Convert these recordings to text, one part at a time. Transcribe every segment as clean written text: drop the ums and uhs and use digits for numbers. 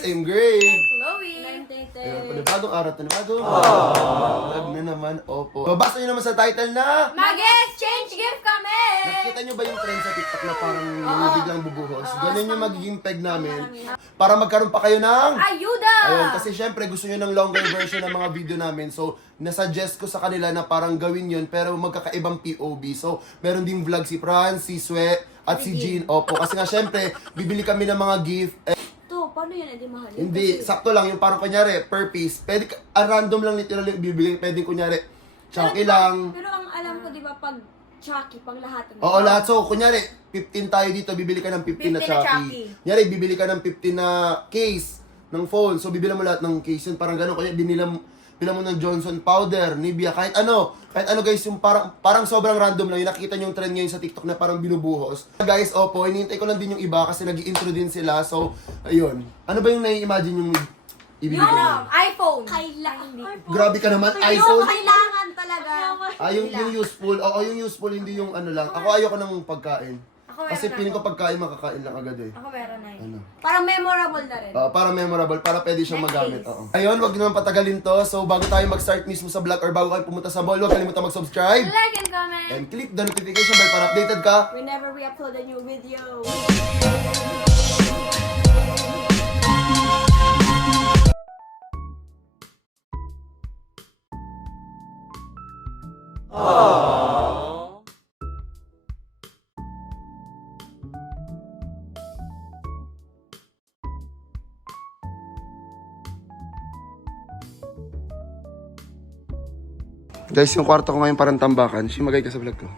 I'm Greg. Chloe. Ayun, panibagong araw, panibagong vlog na naman, opo. Babasa nyo naman sa title na Mag-exchange gift kami! nakikita nyo ba yung trend sa TikTok na parang biglang bubuhos? Ganun yung magiging peg namin para magkaroon pa kayo ng Ayuda! ayun, kasi syempre gusto nyo ng longer version ng mga video namin. So, nasuggest ko sa kanila na parang gawin yun pero magkakaibang POV. So, meron ding vlog si Franz, si Swe, at si Jean. Opo, kasi nga syempre, bibili kami ng mga gift. To, paano yan? Hindi mahal. Hindi, sakto lang. Yung parang kunyari, per piece. Pwede, random lang nito lang bibili. Pwede kunyari, chunky lang. Pero ang alam ko, di ba, pag Chucky, pang lahat. Oo, lahat. So, kunyari, 15 tayo dito, bibili ka ng 15 na 15 na Chucky. Chucky. Kunyari, bibili ka ng 15 na case ng phone. So, bibili mo lahat ng case yun. Parang gano'n. Kunyari, bilang mo ng Johnson powder, Nivea, kahit ano guys, yung parang sobrang random lang. Yung nakikita nyo yung trend ngayon sa TikTok na parang binubuhos. Guys, opo, hinihintay ko lang din yung iba kasi nag-i-intro din sila. So, ayun. Ano ba yung nai-imagine yung ibibigay Yung mo? iPhone. Kailangan. Grabe ka naman, Yung iPhone. kailangan talaga. Yung useful. Oo, yung useful, hindi yung ano lang. Ako ayoko ng pagkain. Ako meron Kasi na piling ko ako. pagkain, makakain lang agad eh. Ako meron na yun. Ano? Parang memorable na rin. Para memorable, para pwede siyang Next magamit. is. Oo. Ayun, wag naman patagalin to. So, bago tayo mag-start mismo sa vlog or bago kayo pumunta sa mall, huwag kalimutan mag-subscribe. Like and comment. And click the notification bell para updated ka. Whenever we upload a new video. Guys, yung kwarto ko ngayon parang tambakan. Magay ka sa vlog ko.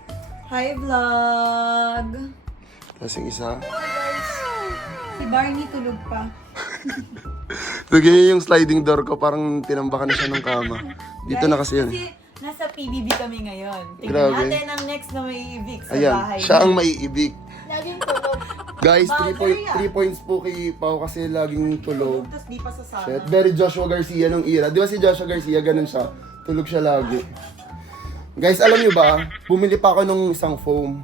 Hi, vlog! Tapos yung isa. Si Barney tulog pa. Lagyan yung sliding door ko, parang tinambakan na siya ng kama. Dito na kasi yan. Kasi nasa PBB kami ngayon. Tingnan Grabe. natin ang next na may ibig sa Ayan, bahay. siya ang maiibig. Laging tulog. Guys, Bagay 3 points po kay Pao kasi laging tulog. Tapos di pa sasama. Shit, very Joshua Garcia nung era. Di ba si Joshua Garcia, ganun siya. Tulog siya lagi. Guys, alam nyo ba, bumili pa ako nung isang foam.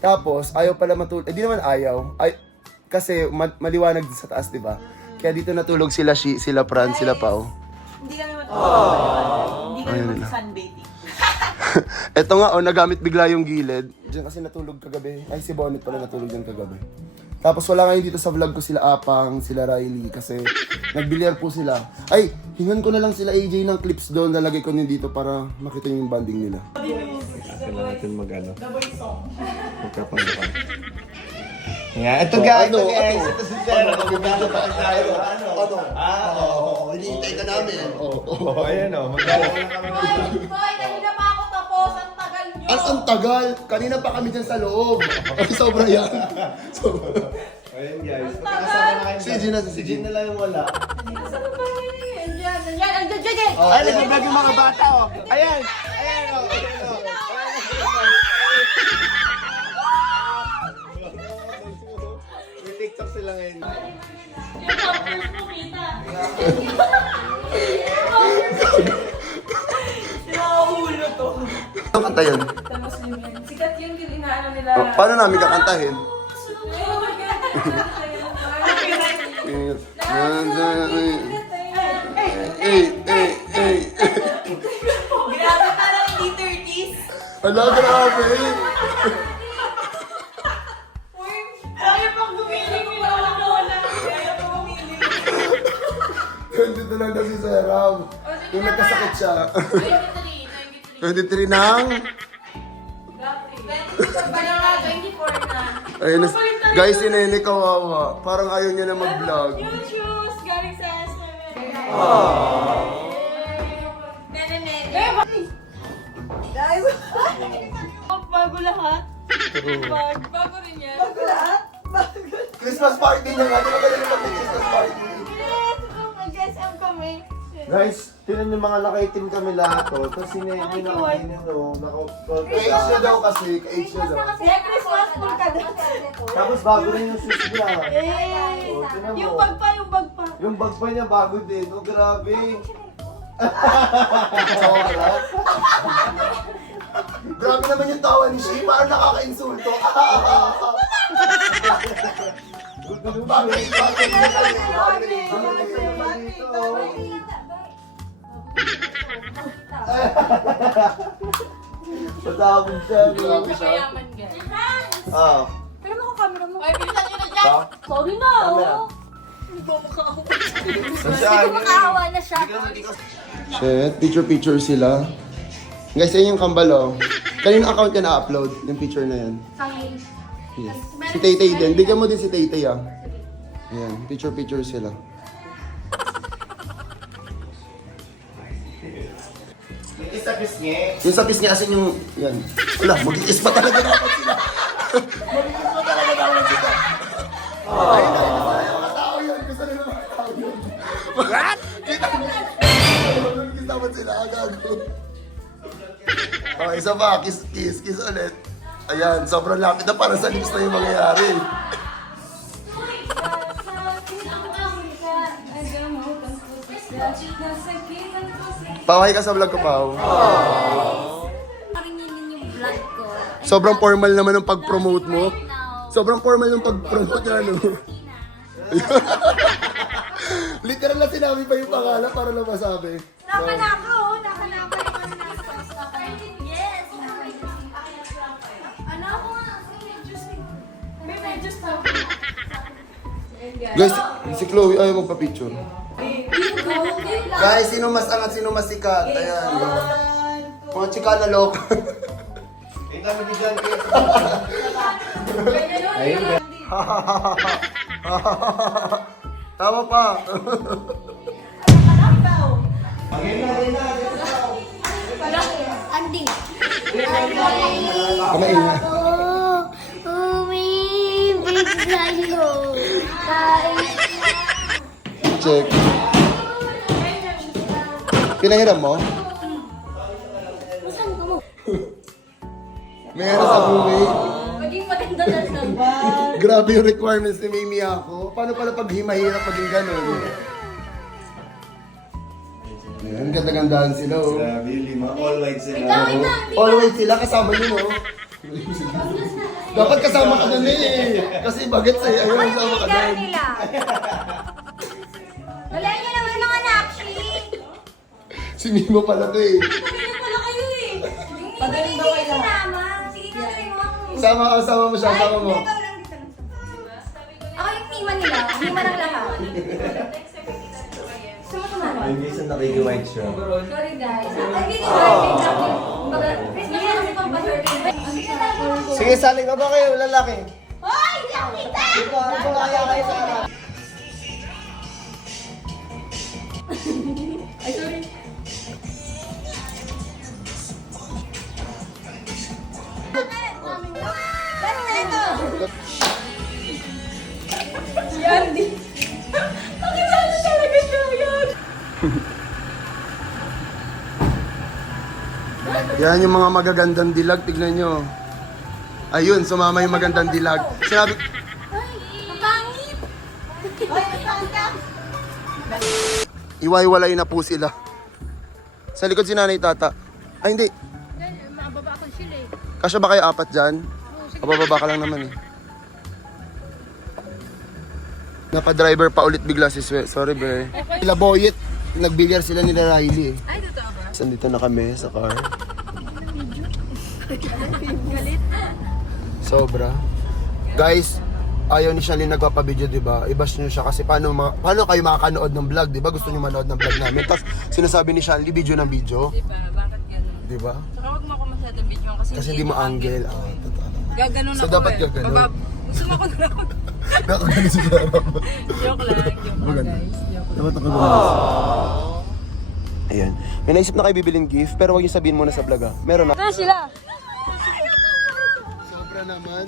Tapos, ayaw pala matulog. Eh, di naman ayaw. Kasi maliwanag sa taas, di ba? Kaya dito natulog sila, sila Fran, sila Pao. Hindi kami matulog. Hindi kami Ayun na. mag-sunbathing. Eto nga, nagamit bigla yung gilid. Diyan kasi natulog kagabi. Ay, si Bonnet pala natulog yan kagabi. Tapos wala ngayon dito sa vlog ko sila Apang, sila Riley kasi nagbilyar po sila. Ay, hingan ko na lang sila AJ ng clips doon, nalagay ko din dito para makita yung banding nila. Kailangan natin mag-ano. Magkapanggapan. Yeah, ito guys, ito guys. Ito si Zero. Magkano pa tayo? Ano? Oo. Hinihintay ka namin. Oo, ayan o. Magkano na kami. Hoy, kanina pa ako tapos. Ang tagal nyo. Ang tagal! Kanina pa kami dyan sa loob. Ay, sobra yan. Ayan guys. Si Jean na, Si Jean na lang yung wala. Saan ba yun? Andiyan, andiyan. Ay, nag-vlog yung mga bata o. Ayan. Ayan o. Ayan o. May TikTok sila ngayon. Sinaulo to. Ang kanta yun. Sikat yun, inaano nila. Paano namin kakantahin? Grabe, parang hindi 30s. Ala, grabe! Ayaw pang gumiling mo na wala. Ayaw pang gumiling. Nandito lang na si Sarah. Yung nagkasakit siya. 23 nang? Ayun na. Guys, si Nene kawawa. Parang ayaw niya na mag-vlog. Yung shoes, galing sa SM. Nene. Guys, bago lahat. Bago rin yan. Bago lahat? Christmas party niya nga. Di ba ganyan naman yung Christmas party? Yes! Mag-SM kami. Guys, tinan yung mga nakaitim kami lahat o. Tapos sinenyo na Nakikiwan. kayo nyo. Ka-age niya daw kasi. Ka-age niya daw. Kaya Christmas full ka na. Tapos bago rin yung shoes niya. Eh, Oh, tinan mo. yung bag pa. Yung bag pa niya bago din. Oh, grabe. Grabe naman yung tawa ni Shay. Parang nakaka-insulto. Bakit? Bakit? Patawag siya. Grabe siya. Kayaman guys. Ah. Pero mo camera mo. Ay, bilisan nyo na dyan! Sorry na, Camera. oh. Siya. Makakawa na siya. Shit, picture sila. Guys, yan yung kambal, oh. Kanino account ka na-upload? Yung picture na yan. Kay. Yes. Si Tay-Tay din. Bigyan mo din si Tay-Tay, ah. Ayan, picture sila. Yung sa pisngi. Yung sa pisngi, asin yung... Yan. Wala, mag-i-kiss pa talaga dapat sila. Mag-i-kiss pa talaga dapat sila. Ayun na, mga tao yun. Gusto nila mga tao yun. What? Kita mo. Mag-i-kiss dapat sila, agago. Oh, isa pa, kiss ulit. Ayan, sobrang lapit na para sa lips na yung mangyayari. Paway ka sa vlog ko, Pao. Paringinin yung vlog ko. Sobrang formal naman ng pag-promote mo. Sobrang formal ng pag-promote niya, no? Literal na sinabi pa yung pangalan para lang masabi. Nakanaka, oh. Nakanaka. Yes. Ano ako nga? May medyo stop. Guys, si Chloe ayaw magpa-picture. Guys, sino mas angat, sino mas sikat? Ayan. Mga chika na look. Tingnan mo dyan kayo. Tama pa. Andy. Kamain na. Umibig sa'yo. Check. Pinahiram mo? Meron sa buhay. Maging maganda na siya. Grabe yung requirements ni Mimi ako. Paano pala pag himahirap paging gano'n? Ayan, ganda-gandaan sila, oh. Grabe yung lima. All white sila. All white sila, kasama nyo, no? Dapat kasama ka dun eh. Kasi bagets eh. Ayun, kasama ka dun. nila. Dalayan niyo naman mga nakshi. Si Mimo pala to eh. Pagano pala kayo eh. Pagano daw kayo sinama. Sige nga rin mo. Kasama mo siya, kasama mo. Ikaw lang dito. Ako yung teaman nila. Teaman ng lahat. Sumatuman. Yung minsan nakiki-white siya. Sorry guys. Ay, hindi birthday namin. Hindi na kasi pang birthday. Sige, saling ka ba kayo, lalaki? Hoy! Nakita! Ano ba kaya kayo sa akin? Ay, sorry. Yan, di. Nakilala talaga siya yan. Yan yung mga magagandang dilag, tignan nyo. Ayun, sumama yung magandang dilag. Sinabi, Ay, ang pangit. Ay, ang pangit. iwaiwalay na po sila. Sa likod si nanay tata. Ay, hindi. Mababa ko sila eh. Kasya ba kayo apat dyan? Pababa ka lang naman eh. Napa-driver pa ulit bigla si Swe. Sorry, bre. Sila Boyet, nagbilyar sila nila Riley eh. Ay, totoo ba? Sandito na kami sa car. Sobra. Guys, ayaw ni Shalyn nagpapabideo, di ba? I-bash nyo siya kasi paano kayo makakanood ng vlog, di ba? Gusto nyo manood ng vlog namin. Tapos sinasabi ni Shalyn, video ng video. Di ba? Bakit gano'n? Di ba? Saka huwag mo ako masyadong video Kasi hindi mo angle. Ah, totoo naman. Gaganon So, ako dapat eh. gaganon. Gusto mo ako na ako. Nakagano si Sarah. Joke lang Maganda. guys. Joke lang. Dapat ako gumawa. Ayan. May naisip na kayo bibiling gift, pero huwag yung sabihin muna sa vlog ah. Meron na. Ito sila. Sobra naman.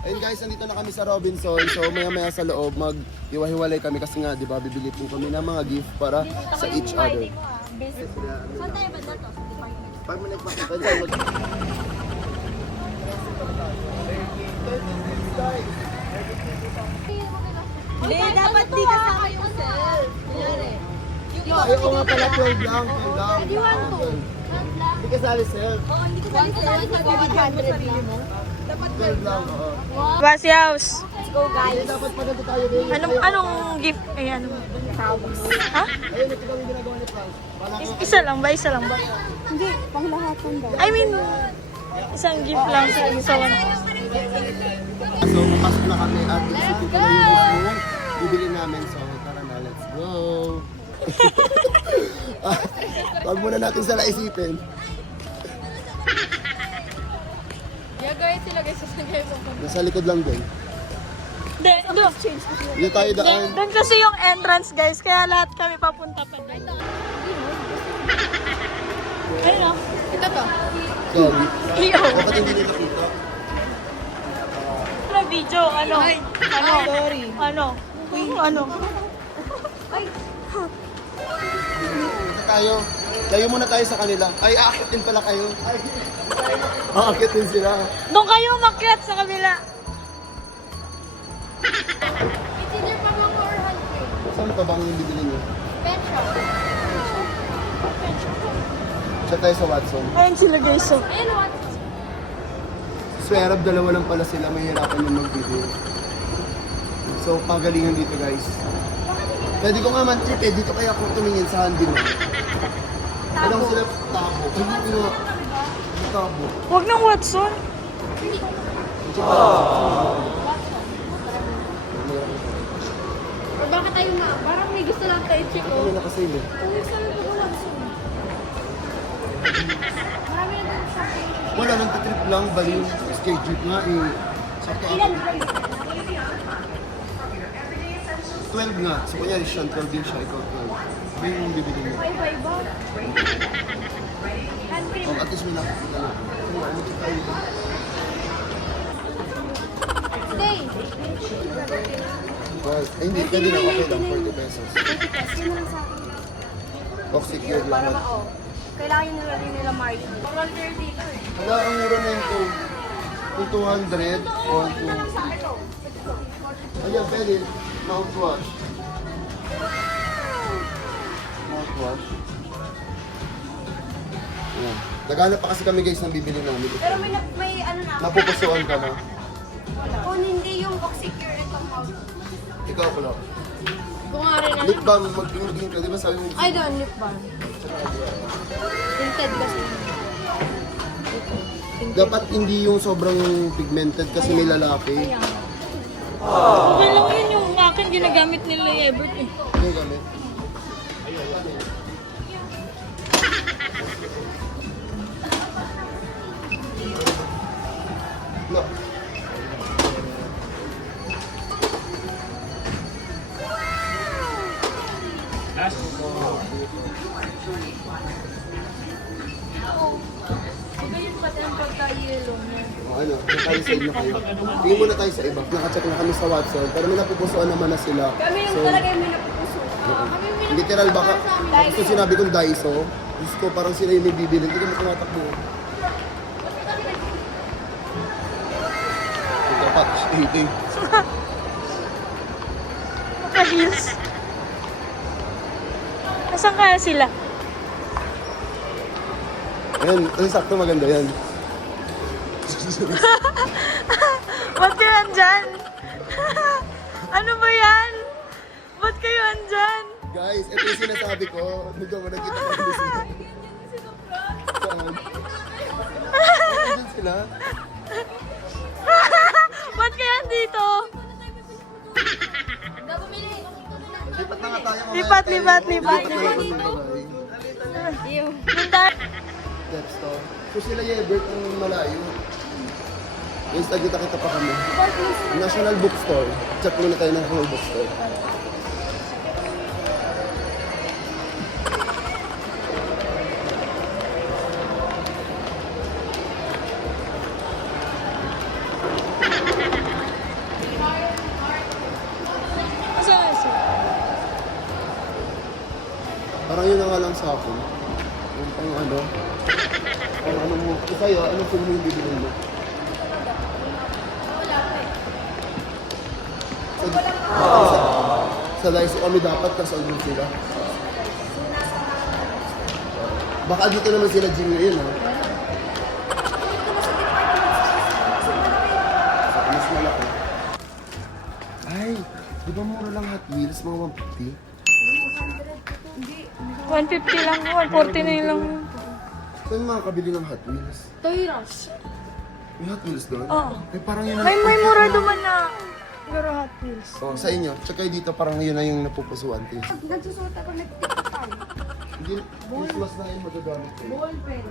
Ayun guys, nandito na kami sa Robinson. So maya-maya sa loob, mag-iwa-hiwalay kami kasi nga, di ba, bibili po kami ng mga gift para sa each other. Saan tayo ba dito? 5 minutes makita dyan. Hindi, dapat di kasama yung cell. Kunyari. Ay, oo nga pala, 12 lang. 12 lang. You want to? Hindi kasali sir. Oo, hindi ko sali sa 100 lang. Dapat 12 lang, oo. Basi house. Okay, go guys. Dapat pa ganito tayo din. Anong gift? Ay, anong tawag? Ha? Ayun, ito kami ginagawa ni Franz. Isa lang ba? Isa lang ba? Hindi, panglahatan daw. I mean, isang gift lang sa isa lang. So, papasok na kami at isipin ko na yung gusto bibili namin. So, tara na, let's go! Huwag muna natin sila isipin. Gagawin sila guys sa sagay mo. Nasa likod lang din. Doon. Dito tayo daan. Doon kasi yung entrance guys, kaya lahat kami papunta pa doon. Ayun o. Ito to. Sorry. Iyo. Dapat hindi nila kita. Ano video? Ano? Ano? Sorry. Ano? Ano? Dito tayo. Layo muna tayo sa kanila. Ay, aakitin pala kayo. Ay, aakitin sila. Doon kayo umakyat sa kabila. It's either Pamango or Hunter. Saan pa bang bibili niyo? Pet shop. Siya tayo sa Watson. Ayun sila guys. So. Ayun, what? Swerab, dalawa lang pala sila. Mahirapan yung mag-video. So, pagalingan dito guys. Pwede ko nga man-trip eh. Dito kaya ako tumingin sa handi mo. Alam sila tabo. Ay, hindi nga. Tabo. Huwag nang Watson. Or bakit tayo ma? Parang may gusto lang tayo, Chico. Kami nakasale eh. Kung gusto lang ko lang Marami na tayo sa Wala, nagtitrip lang. Baliw. Schedule nga eh. Sakto ako. Ilan ba yun? 12 nga. So, kunyari siya, 12 din siya. Ikaw 12. Sabi yung bibili mo. Iba-iba. Hand cream. Oh, at least may nakakita na. Ano ito tayo dito? Stay. Well, ay, hindi. Pwede na. Okay lang. 40 pesos. 20 pesos. Yun na lang sa akin. Toxic yun Para lahat. kailangan yun nila rin nila Mario. Oral care dito eh. Wala, ang mura na yun to. Kung 200 or Ito. Ayan, pwede. Mouthwash. Mouthwash. Ayan. Naghanap pa kasi kami guys ng bibili namin. Pero may ano na. Napupusuan ka na. Kung hindi yung Oxycure itong house. Ikaw ko lang. Kung nga rin Lip balm, mag-green ka. Di ba sabi mo? I don't lip balm. Tinted kasi. Dapat hindi yung sobrang pigmented kasi may lalaki. Okay lang yun yung akin ginagamit nila yung Ebert eh. Yung gamit. No. Ganyan pati ang pagka-yellow niya. O ano, tayo sa inyo kayo. Tingin muna tayo sa iba. Nakacheck na kami sa Watson, pero may napupusuan naman na sila. Kami yung So, talaga yung may napupuso. Kami yung may literal baka, gusto sinabi kong Daiso, gusto ko parang sila yung may bibili, hindi kami tumatakbo. Ito pa, 80. Naka-heels. Nasaan kaya sila? Ayan, ay sakto maganda yan. Ba't kayo andyan? Ano ba yan? Ba't kayo andyan? Guys, ito yung sinasabi ko. Hindi mo nakita ko yung sila. Saan? Diyan sila? Ba't kayo andito? Lipat na nga tayo. Lipat, lipat, lipat. Lipat na lang kami, bye. Punta. Dep store. So sila Yebert ang malayo. Guys, nagkita-kita pa kami. National Bookstore. Check muna tayo ng National Bookstore. Saan na siya? Parang yun na nga lang sa akin. Yung pang ano. Pang ano mo. Sa'yo, anong film yung bibili mo? Sa Daiso kami dapat kasi andun sila. Baka dito naman sila gym ngayon ha. Mas malaki. Di ba mura lang Hot Wheels? Mga 150? 150 lang, 149 lang. Saan makakabili ng Hot Wheels? Toy Rush. May Hot Wheels doon? Oo. Eh, parang yun May mura duman na. Pero Hot Wheels. Oh, sa inyo. Tsaka dito parang yun na yung napupusuan. Tis. Nagsusuot ako ng TikTok. Hindi, Christmas na yun magagamit ko. Ball pen.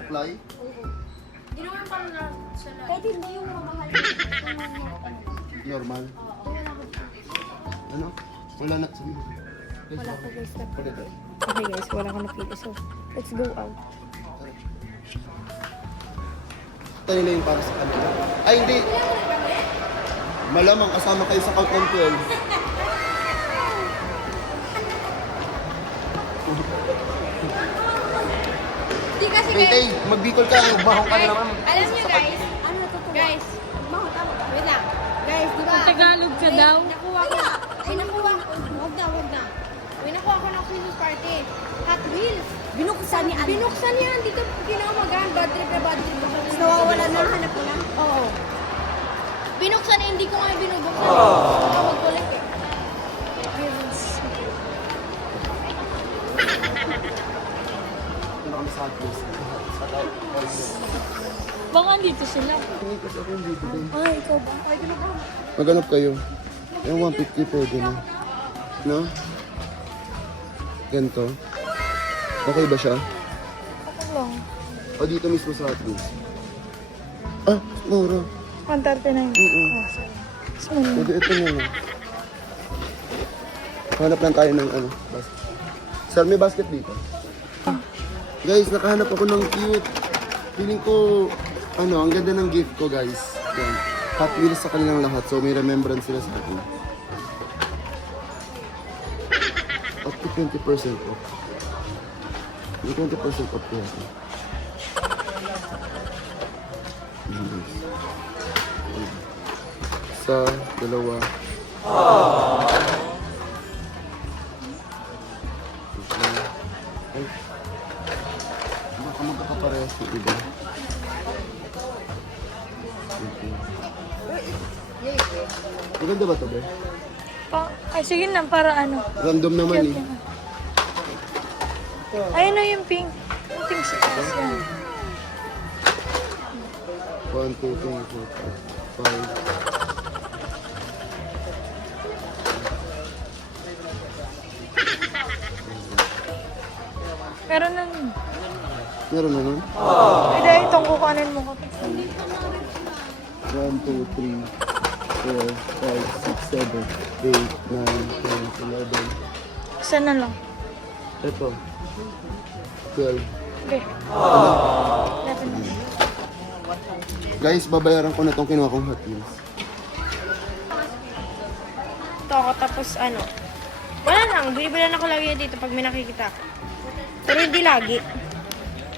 Supply? Hindi naman parang na sa lahat. Kahit hindi yung mamahal. Normal. Ano? Wala na. Sabi mo. Wala ko guys na. Wala na. Okay guys, wala ko napili. So, let's go out. Ito nila yung para sa kanila. Ay, hindi. Malamang kasama kayo sa count ng 12. Hindi kasi Wait, ay, magbikol ka. Bahong ka na naman. alam niyo guys, ano natutuwa? Guys, wait lang. Guys, di ba? Tagalog ka daw? Nakuha ko. Ay, nakuha ko. Wag na. May nakuha ko ng Christmas party. Hot Wheels. Binuksan niya. Binuksan niya. Dito pinamagaan. Bad trip na bad trip. Tapos nawawala na. Hanap ko na. Oo. Binuksan niya. Hindi ko nga binubuksan. Tawag ko lang eh. Ano kami sa Hot Wheels? Baka andito sila. Hindi kasi ako yung bibigay. Ay, ikaw ba? Ay, di ba? Maghanap kayo. Yung 150 pwede na. No? Ganito. Okay ba siya? Ako lang. O dito mismo sa Hot Wheels? Ah, mura. 139. Oh, sorry. Small. Pwede ito na lang. Hanap lang tayo ng ano, basket. Sir, may basket dito. Guys, nakahanap ako ng cute. Feeling ko, ano, ang ganda ng gift ko, guys. Yan. Hot Wheels sa kanilang lahat, so may remembrance sila sa akin. Up to 20% off. May 20% off ko yan. Yan, guys. Isa, dalawa. Ay. Baka magkakaparehas yung iba. Maganda ba ito, be? Ay, sige na, para ano. Random naman eh. Ayun na yung pink. Yung pink sa taas yan. 1, 2, 3, 4, 5. Meron na. Meron na nun? Ay, dahil itong kukuhanin mo kapag. 1, 2, 3, 4, 5, 6, 7, 8, 9, 10, 11. Isa na lang. Ito. 12. Okay. 11 na. Guys, babayaran ko na itong kinuha kong Hot Wheels. Ito ako tapos ano. Wala lang, binibilan ako lagi yan dito pag may nakikita ako. Pero hindi lagi.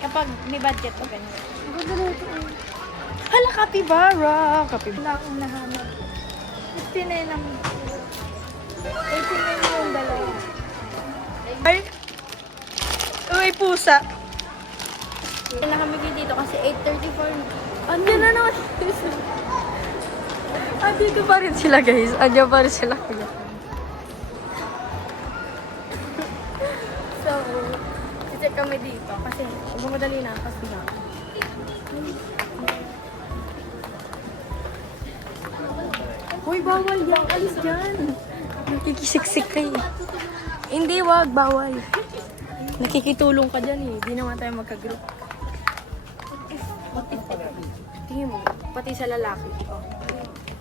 Kapag may budget pa ganyan. Hala, capybara! Capybara akong nahanap. 59 ang... 89 yung dalawa. Ay! Uy, pusa! Hindi na kami dito kasi 8:34 na. Andiyan na naman. Dito pa rin sila, guys. Andiyan pa rin sila. So, check kami dito kasi bumadali na kasi na. Uy, bawal yan. Alis dyan. Nakikisiksik kayo. Hindi, wag. Bawal. Nakikitulong ka dyan eh. Di naman tayo magka-group. Tingin mo, pati sa lalaki.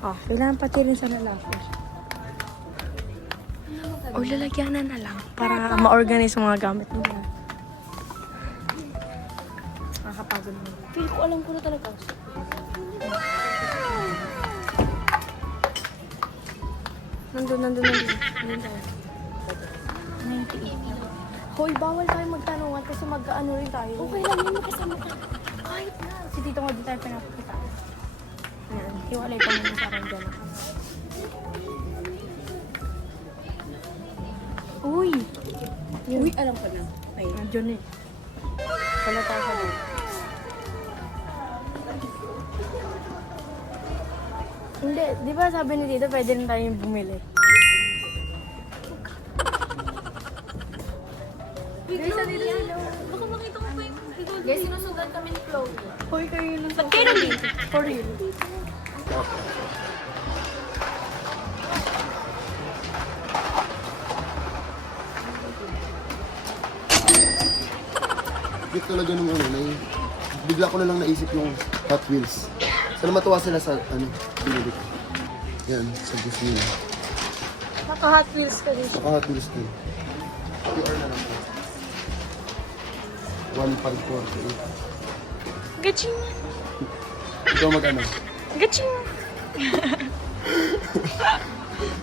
Oh, kailangan pati rin sa lalaki. O lalagyanan na lang para ma-organize yung mga gamit nila. Nakakapagod mo. Feel ko alam ko na talaga. Nandun tayo. 98 lang. Hoy, bawal tayo magtanungan kasi mag-ano rin tayo. Okay lang yun, kasama ka. Kahit na. Si Tito nga di tayo pinapakita. Ayan, hiwalay pa muna sa akin dyan. Uy! Uy, alam ko na. Ay, Nandiyan eh. Wala tayo sa doon. Hindi, di ba sabi ni Tito, pwede rin tayong bumili. Guys, nandito sila. Baka makita ko pa yung guys, sinusugat kami ni Chloe. Hoy, kayo lang. Ba't kayo nandito? For real. Cute talaga nung ano, bigla ko na lang naisip yung Hot Wheels. Sana matuwa sila sa ano, binili ko. Yan, sa Disney. Naka-Hot Wheels ka din. Saka Hot Wheels din. QR na lang po. 1.48. Gaching! Ikaw mag-ano? Gaching!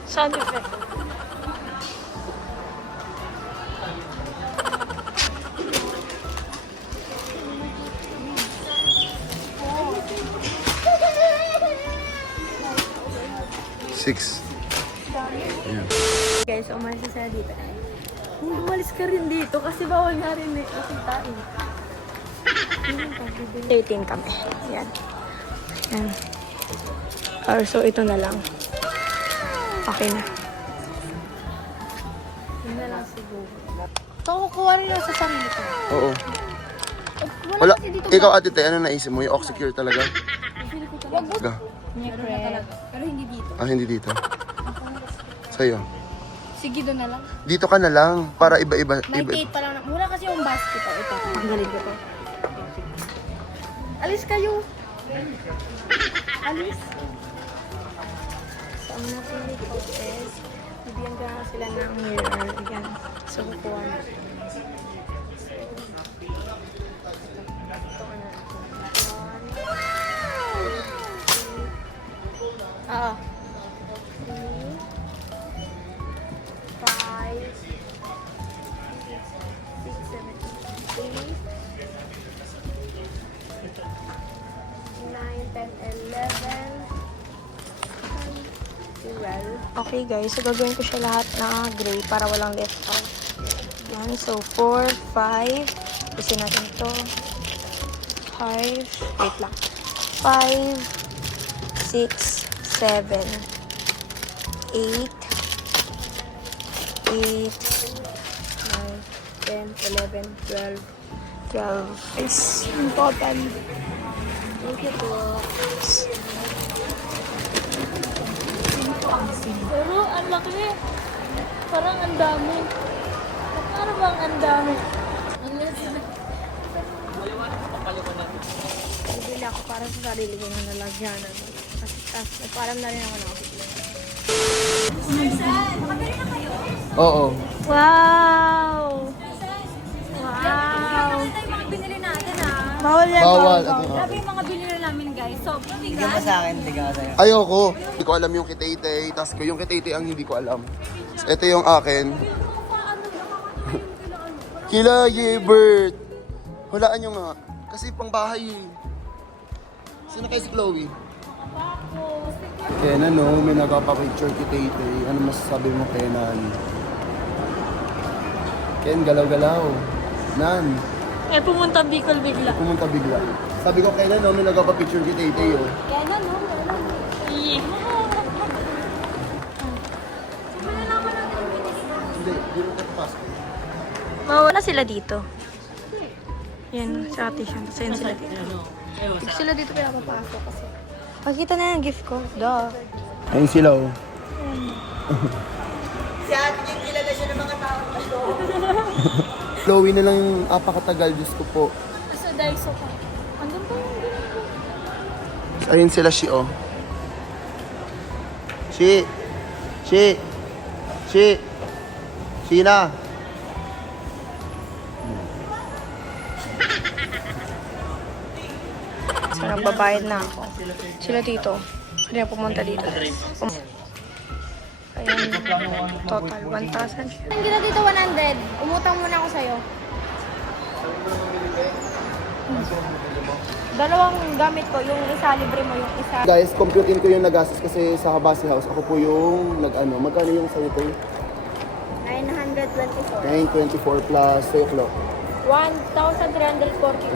Sound effect. Six. Guys, umalis sila dito. Umalis ka rin dito kasi bawal nga rin eh. Kasi tayo. 13 kami. Yan. Yan. Or so, ito na lang. Okay na. Yun na lang siguro. So, kukuha rin ako sa sarili ko. Oo. Wala Wala. kasi dito Ikaw, Ate Te, ano naisip mo? Yung Oxycure talaga? Wag mo. Ga. Meron na talaga. Pero hindi dito. Ah, hindi dito. Sa'yo. Sige, doon na lang. Dito ka na lang para iba-iba. May Iba. tape pa lang. Mura kasi yung basket. Ito. Tanggalin ko to. Alis kayo. Alis. So, ang napili ko is, bibigyan ko na sila ng mirror. Yan. So, kukuha na. So, ito ko na. Ah. 3, 5, 6, 7, 8, 9, 10, 11, 12. Okay guys, so gagawin ko siya lahat na gray para walang left out. Yan, so 4, 5, kasi natin ito. 5, wait lang. 5, 6, 7, 8, 8, 9, 10, 11, 12, 12 is important. Thank you po. Pero ang laki. Parang ang dami. Parang bang ang dami. Bibili ako para sa sarili ko na nalagyanan. Kasi parang na rin ako nakakita. Oo. Wow! Wow! Ito yung mga binili natin Bawal yan. Bawal. Grabe yung mga binili namin guys. So, bigas. Ayoko. Hindi ko alam yung kitay-tay. Tapos yung kitay-tay ang hindi ko alam. Ito yung akin. Kila Yebert. Hulaan nyo nga. Kasi pang bahay eh. Sino kayo si Chloe? Kenan no, may nagpapicture kitay-tay. Ano masasabi mo Kenan? Ken, galaw-galaw. Nan. Eh, pumunta Bicol bigla. Pumunta bigla. Sabi ko Kenan no, may nagpapicture kitay-tay oh. Kaya na, no? Hindi, di mo kapapasok. Mawala sila dito. Yan, sa ate siya. Tapos yan sila dito. Dito sila dito kaya papasok kasi. Pakita na yung gift ko. Duh. Ayun sila oh. Si ate yung kilala siya ng mga tao dito. Chloe na lang yung apakatagal, Diyos ko po. Sa Daiso ka. Andun pa yung ginagawa. Ayun sila, Shi, oh. Shi! Shi! Shi! Shina! So, nagbabayad na ako. Sila dito. Kaya pumunta dito. Ayan, total 1,000. Ang gila dito 100. Umutang muna ako sa'yo. Dalawang gamit ko. Yung isa libre mo, yung isa. Guys, computein ko yung nagastos kasi sa Habasi House, ako po yung nag-ano. Magkano yung sa'yo ko? 924. 924 plus sa'yo clock. 1,340.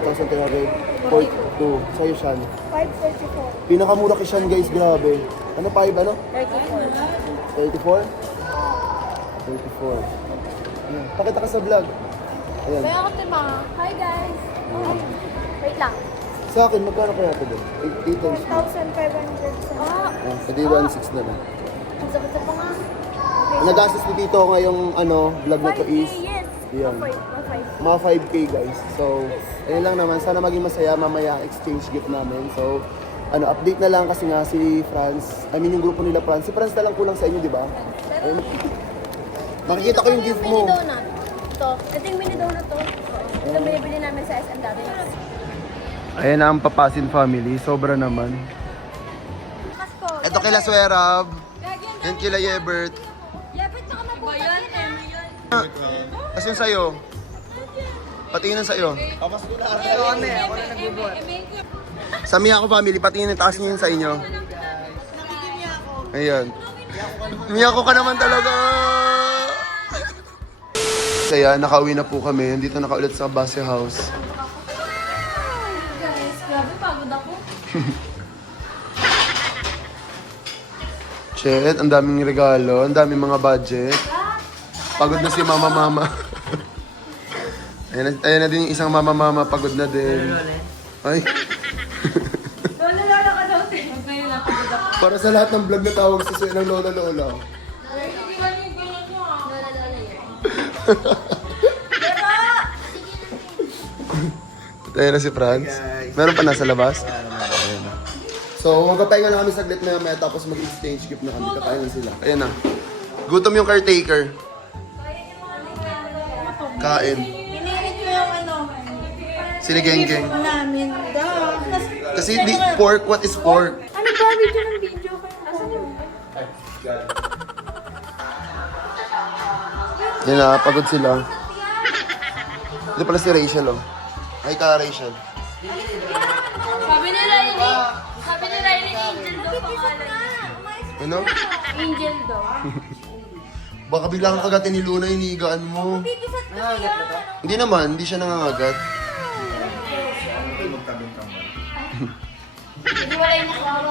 1,342. Sa'yo, Shan. 534. Pinakamura kay Shan, guys. Grabe. Ano, 5 ano? 34. 34? 34. Ayan. Pakita ka sa vlog. Ayan. Kaya ako tima. Hi guys. Wait lang. Sa akin, magkano kaya ito doon? 8 times. 4,500. Ah, Pwede 1.6 na lang. ang sakit sa panga. Ang nagastos ni Tito ngayong vlog na to is Yes. Yan. 5. mga 5K guys. So, ayun lang naman. Sana maging masaya mamaya exchange gift namin. So, update na lang kasi nga si Franz, yung grupo nila Franz. Si Franz na lang kulang sa inyo, di ba? Ayun. Nakikita ko yung gift mo. Mini donut. Ito. Ito yung mini donut to. Ito binibili namin sa SMW. Ayan na ang Papasin family. Sobra naman. Pasko. Ito kila Swerab. Yan kila Yebert. Yapit sa kamabutan yan. Kasi yung sa'yo. Patingin ang sa'yo. Sa Miyako family, patingin ang taas niyo yun sa inyo. Ayan. Miyako ka naman talaga! Kaya nakauwi na po kami. Dito nakaulit sa Base House. Guys, grabe pagod ako. Chet, ang daming regalo, ang daming mga budget. Pagod na si mama. Ayan na din yung isang mama, pagod na din. Ay. Lola ka daw, te. Ngayon na pagod ako. Para sa lahat ng vlog na tawag sa ng lola. Lola Ayan na si Franz. Meron pa nasa labas? Ayan na. So, magpapahinga lang kami saglit na may tapos mag-exchange gift na kami. Kakain sila. Ayan na. Gutom yung caretaker. Kain. Pinilit ko yung Siligeng-geng. namin daw. Kasi di pork, what is pork? Ano ba? Video ng video kayo. Asan yung... Yan na, pagod sila. Ito pala si Rachel, oh. Ay ka, Rachel. Sabi nila yun Angel daw pangalan. Ano? Angel daw. Baka bigla kang kagatin ni Luna, inigaan mo. Bibisat kasi yan. Hindi naman, hindi siya nangangagat. Hindi wala yung nakawala.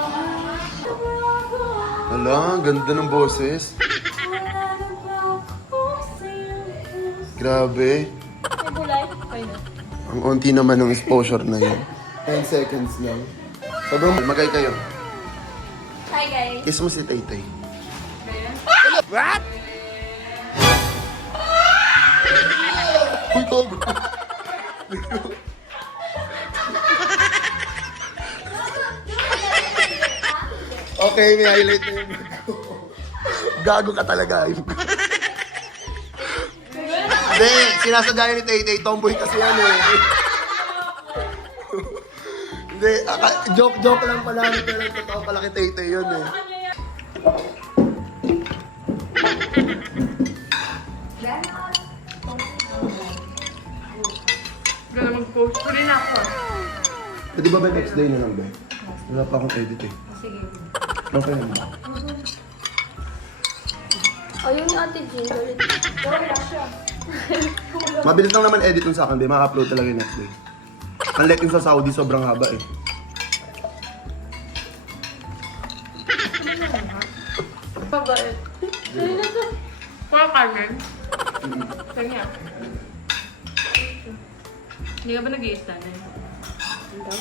Hala, ganda ng boses. Grabe. May gulay. Kayo na. Ang unti naman ng exposure na yun. 10 seconds lang. Sobrang magay kayo. Hi guys. Kiss mo si Taytay. What? Uy, Cobra. Okay, may highlight na yun. Gago ka talaga. Hindi, sinasadaya ni Taytay, tomboy kasi yan eh. Hindi, joke lang pala. Pero totoo pala kay Taytay yun eh. Gano'n mag-post ko rin ako. Pwede ba next day na lang ba? Wala pa akong edit eh. Sige. Okay naman. Ayun yung Ate Jean. Wala siya. Mabilis lang naman edit yung sa akin, ma-upload talaga yung next day. Unlike yung sa Saudi, sobrang haba eh. Pabait. Sino na to? Pura kanin. Kanya. Hindi ka ba nag-i-stand eh? Hindi.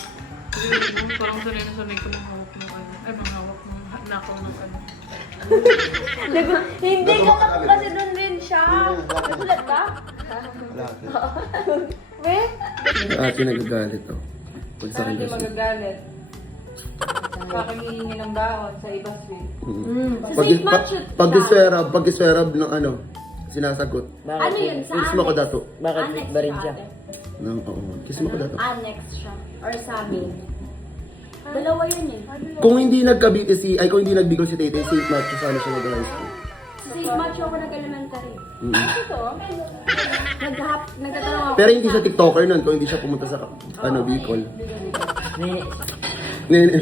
Parang sanay na sanay ka manghawak ng ano. Ay, manghawak ng nakaw ng ano. Hindi ka kasi doon rin siya. Nagulat ka? Wala. Weh? Ate nagagalit to. Pag sa Hindi magagalit. Kakamihingi ng baon sa iba street. Pag-iswerab ng ano, sinasagot. Ano yun? Sa Kiss mo ko dato. Bakit fit ba rin siya? Oo, kiss mo ko dato. Annex siya. Or sa amin. Dalawa yun eh. Kung hindi kung hindi nagbigo si Tete, St. Matthew sana siya nag-high school. Sa St. Matthew ako nag-elementary. Ito? Nagtatanong ako. Pero hindi siya TikToker nun, kung hindi siya pumunta sa Bicol. Nene.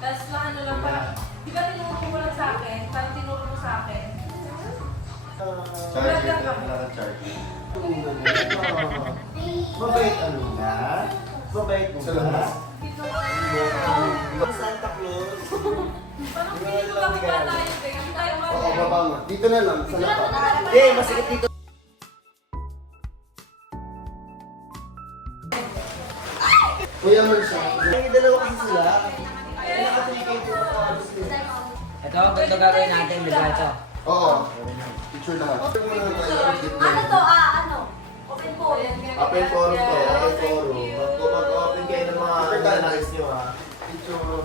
Tapos na ano lang para, di ba tinuro mo lang sa akin? Parang tinuro mo sa akin. Vlog lang Mabait ano na? Mabait mo Sa labas. Santa Claus. Oo, baba nga. Dito na lang, sa lapag. Hindi, masikip dito. Kuya man siya. May dalawa kasi sila. Naka-3K po ako. Ito, ganito gagawin natin, bigla ito. Oo. Picture lahat. Ano to, ano? Open po. Open forum to, open forum. Kung mag-open kayo ng mga analyze nyo ha. Picture.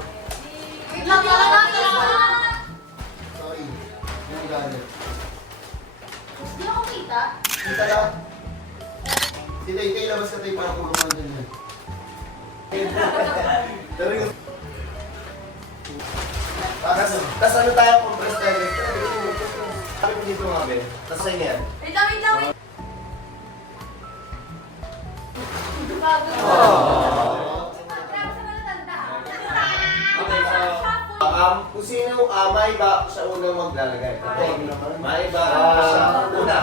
Wait lang, Sorry. Yung galit. Hindi ako kita. Kita lang. Si Tay, labas ka tayo para kulungan dun yan. Tapos ano tayo compress tayo? Sabi mo dito nga, Ben. Tapos sa'yo na yan. Wait lang, wait lang, wait. Bago. Grabe sa matatanda. Kung sino maiba siya unang maglalagay. Okay. Maiba siya una.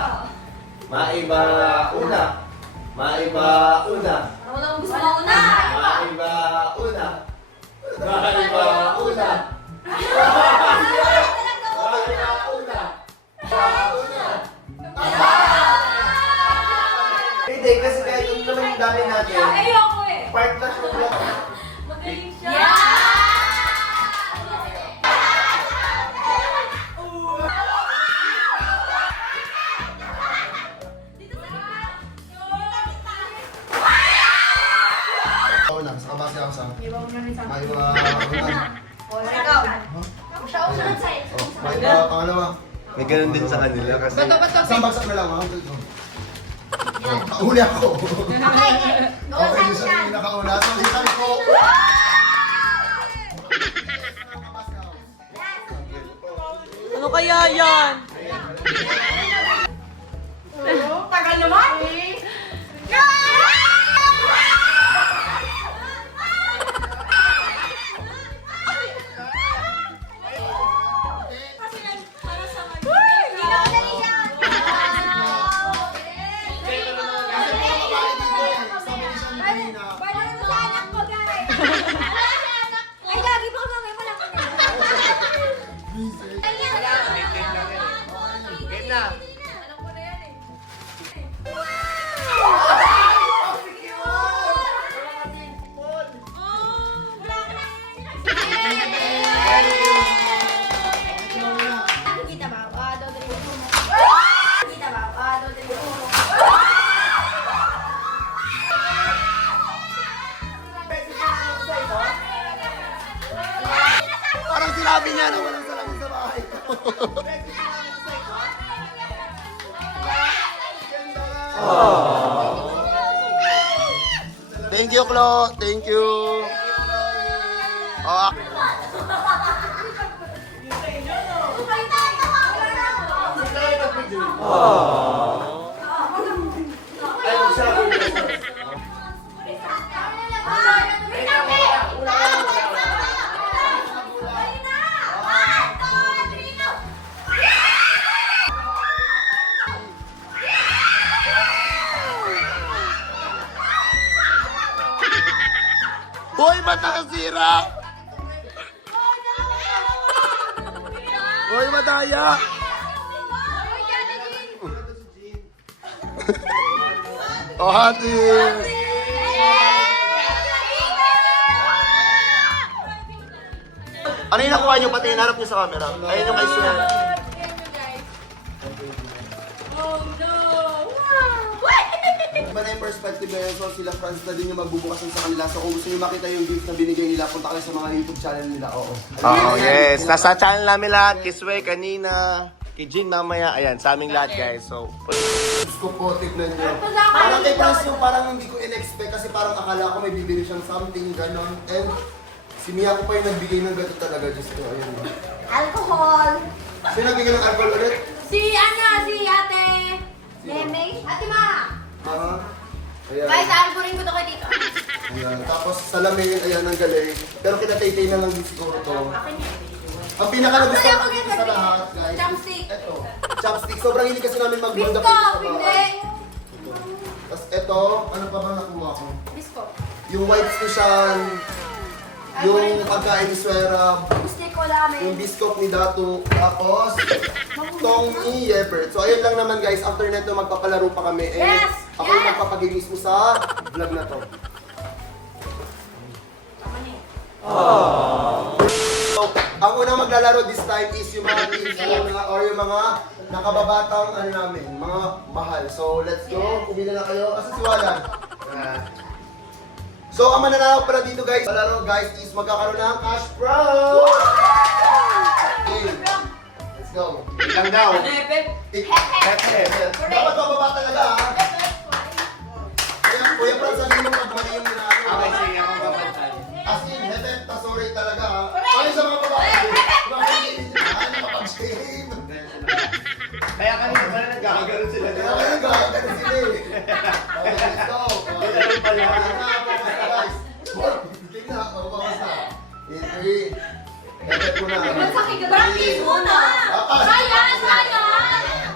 Maiba una. Maiba una. Walang gusto mo una. Maiba una. Maiba una. Hindi, kasi kahit yung naman yung dami natin, Ayoko eh. part na siya. Magaling siya. Oo na, sa kabasi ako sa... May iba... Ikaw. Siya ako sunod sa'yo. May iba, pangalawa. May ganun din sa kanila kasi... Isang bagsak na lang, ha? Huli ako. Okay, go Okay, sunshine. siya yung pinakauna. So, isang ko. Ano kaya yan? Tagal naman. Ay, lagi pa kami malaki. Game na! Alam ko na yan eh. Kita ba? Kita ba? Parang sinabi niya na walang salamin sa bahay. Thank you, Klo. Thank you. Oh, Ay, magsabi mo. Hoy, ba't nakasira? Hoy, madaya. Oh, hati. Ano yung nakuha nyo? Pati hinarap nyo sa camera. Ayun yung kay Suen. Iba na yung perspective na yun. So sila friends na din yung magbubukasan sa kanila. So kung gusto nyo makita yung gift na binigay nila, punta kayo sa mga YouTube channel nila. Oo. Oo, yes. Nasa channel namin lahat. Kisway kanina. Kay Jin mamaya. Ayan, sa aming lahat guys. So, Gusto ko po, tignan nyo. Parang kay Franz yung parang hindi ko in-expect kasi parang akala ko may bibili siyang something, ganon. And si Mia ko pa yung nagbigay ng gato talaga. Just ko, ayun. Alcohol. Sino nagbigay ng alcohol ulit? Si Ate. Meme. Ate Ma. Ah, ayan. Guys, alcoholin ko to kay dito. Ayan. Tapos salamin, ayan, ang galing. Pero kinataytay na lang din siguro to. Ang pinaka nagustuhan ko dito sa lahat, guys. Chopstick. Ito. Chopstick. Sobrang hindi kasi namin mag-bond Bisco, hindi. Tapos ito, ano pa ba nakuha ko? Bisco. Yung white station, yung pagkain ni Swera, Bisco namin. yung biskop ni Dato, tapos tong ni Yebert. So ayun lang naman guys, after neto magpapalaro pa kami. And Yes! ako yung Yes! magpapaging mismo sa vlog na to. So, ang unang maglalaro this time is yung mga teams or yung mga nakababatang ano namin, mga mahal. So let's go, pumila na kayo. Kasi si Walan. So ang mananalo pala dito guys, palaro guys is magkakaroon ng cash prize! Okay, let's go. Ilang daw? Dapat bababa talaga ha. Kuya Franz, sabihin mo magmali yung ginagawa. Okay, sige, ako babantay. As in, heaven, sorry talaga ha. Ano sa mga babae? Ano kapag-shame? Kaya kanina pala nagkakagaroon sila. Kaya kaya gagawin sila eh. Okay, let's go. Ganun pala. Basta guys. Tingnan na, mababawas na. In 3. Heaven muna. Practice muna. Sayang, sayang.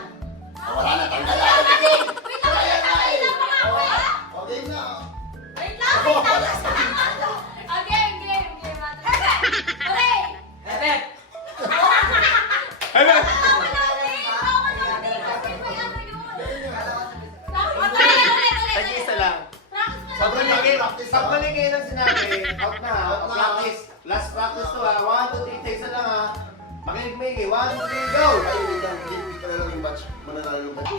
Wala na, tanggal na. Wait lang mga ako eh. Okay na. Wait lang. Okay, game. Hooray! Tag-isa lang. Sobrang laki. Pag mali kayo ng sinabi, out na ha. Practice. Last practice to ha. 1, 2, 3, takes na lang ha. Makinig-maigi. 1, 2, 3, go! Ay, wait lang. Hindi ko na lang yung batch. Mananalo yung batch.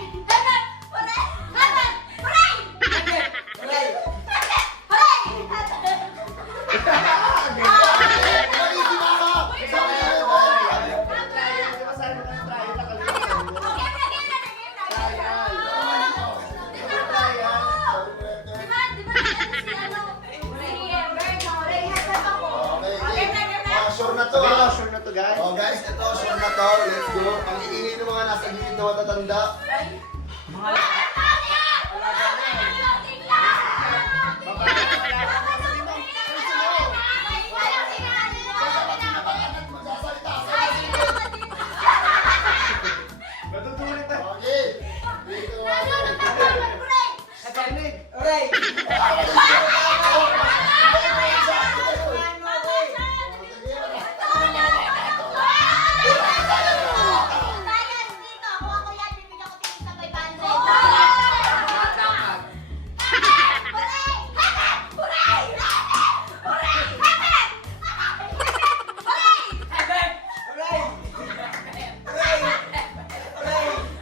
Di ba sabi ko na try, nakalimutan mo. Sure na to Okay, ha. sure na to guys. Oh guys, ito, sure na to. Let's go. Ang iingay ng mga nasa gilid na matatanda. Matutulit na. Okay. 3, 2, 1. Nagkarinig.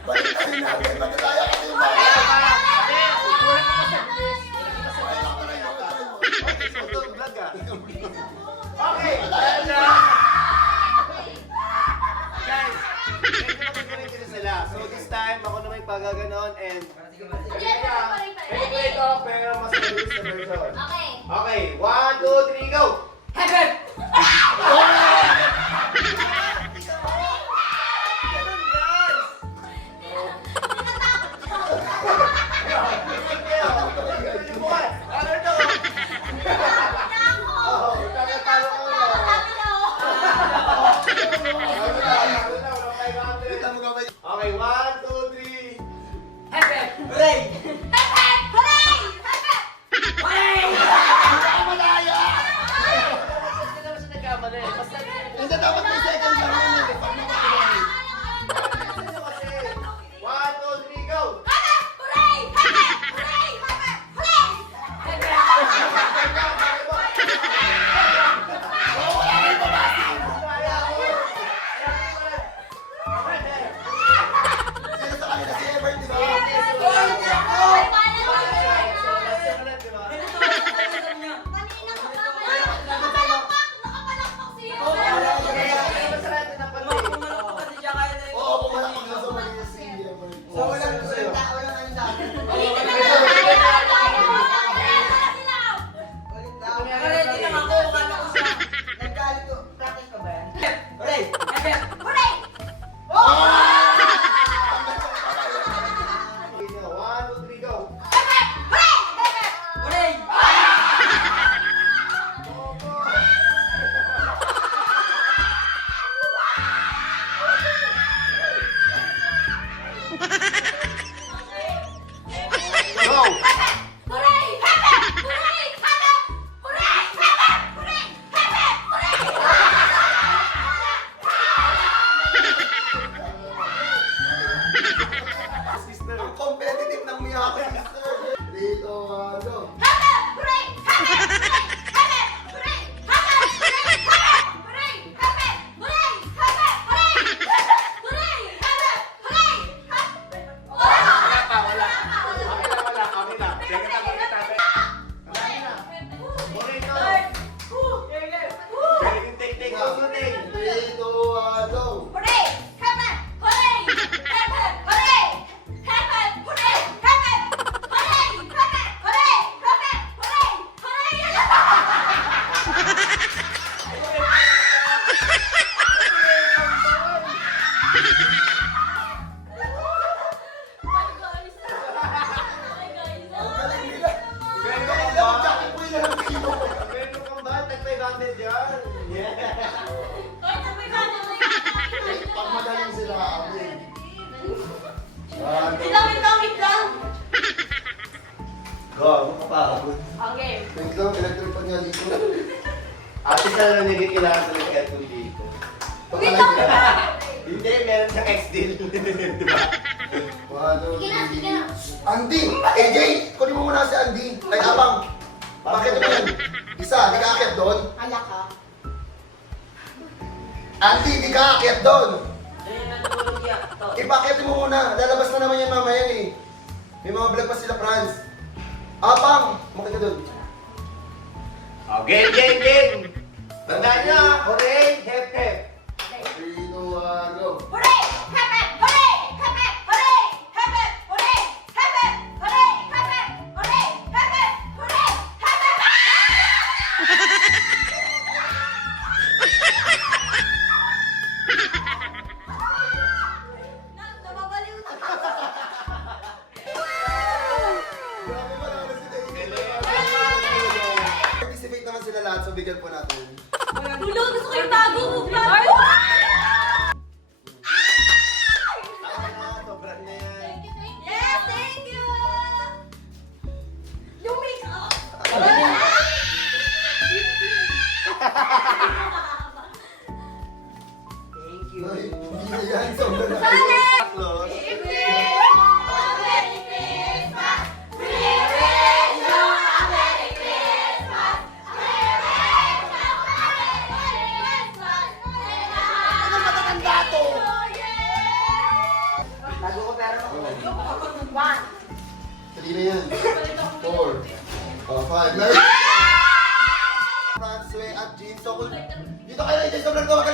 Balik tayo natin. Matataya kasi yung mga. Okay, dahil na. Guys, medyo magagaling din sila. So this time, ako naman yung pagaganon and pwede ko ito, pero mas mabilis na version. Okay, 1, 2, 3, go! Ganun, guys! Ano to? Oh, tatalo ko na. Kita mo kamay. Okay, 1, 2, 3. Malaya! Hindi naman siya nagkamali. Basta Hindi, Go, kapagod. Okay. Wait lang, electric fan nga dito. Ate ka lang nagkikilala sa mga aircon dito. Wait lang ba? Hindi, meron siyang ex-deal. Di ba? Sige na, sige na. Andy! AJ! Kunin mo muna si Andy. Ay, Abang. Bakit mo yan? Isa, di ka akit doon. Hala ka. Andy, di ka akit doon. Ipakit mo muna. Lalabas na naman yan mamaya eh. May mga vlog pa sila, Franz. Abang! Makita doon. Oh, game, game, game! Tandaan niyo, hooray, hep, hep. 3, 2, 1, go. Hooray! Happy! Hooray! Happy! Hooray! Happy! Hooray! Happy! Hooray! Happy! Hooray! Happy! Hooray! Happy! Nababaliw na. Grabe pa naman si David. Participate naman sila lahat, so bigyan po natin. Tulo, gusto ko yung bago mo pa. Sobrang na yan. Yes, thank you! Yung make-up! Thank you. Ay, hindi na yan, sobrang na. Close. Ano matatanda to? Tago ko pera mo. Three na yan. 4. Oh, 5. Franz, Way, at Jean. So, dito kayo, AJ, sobrang gawa ka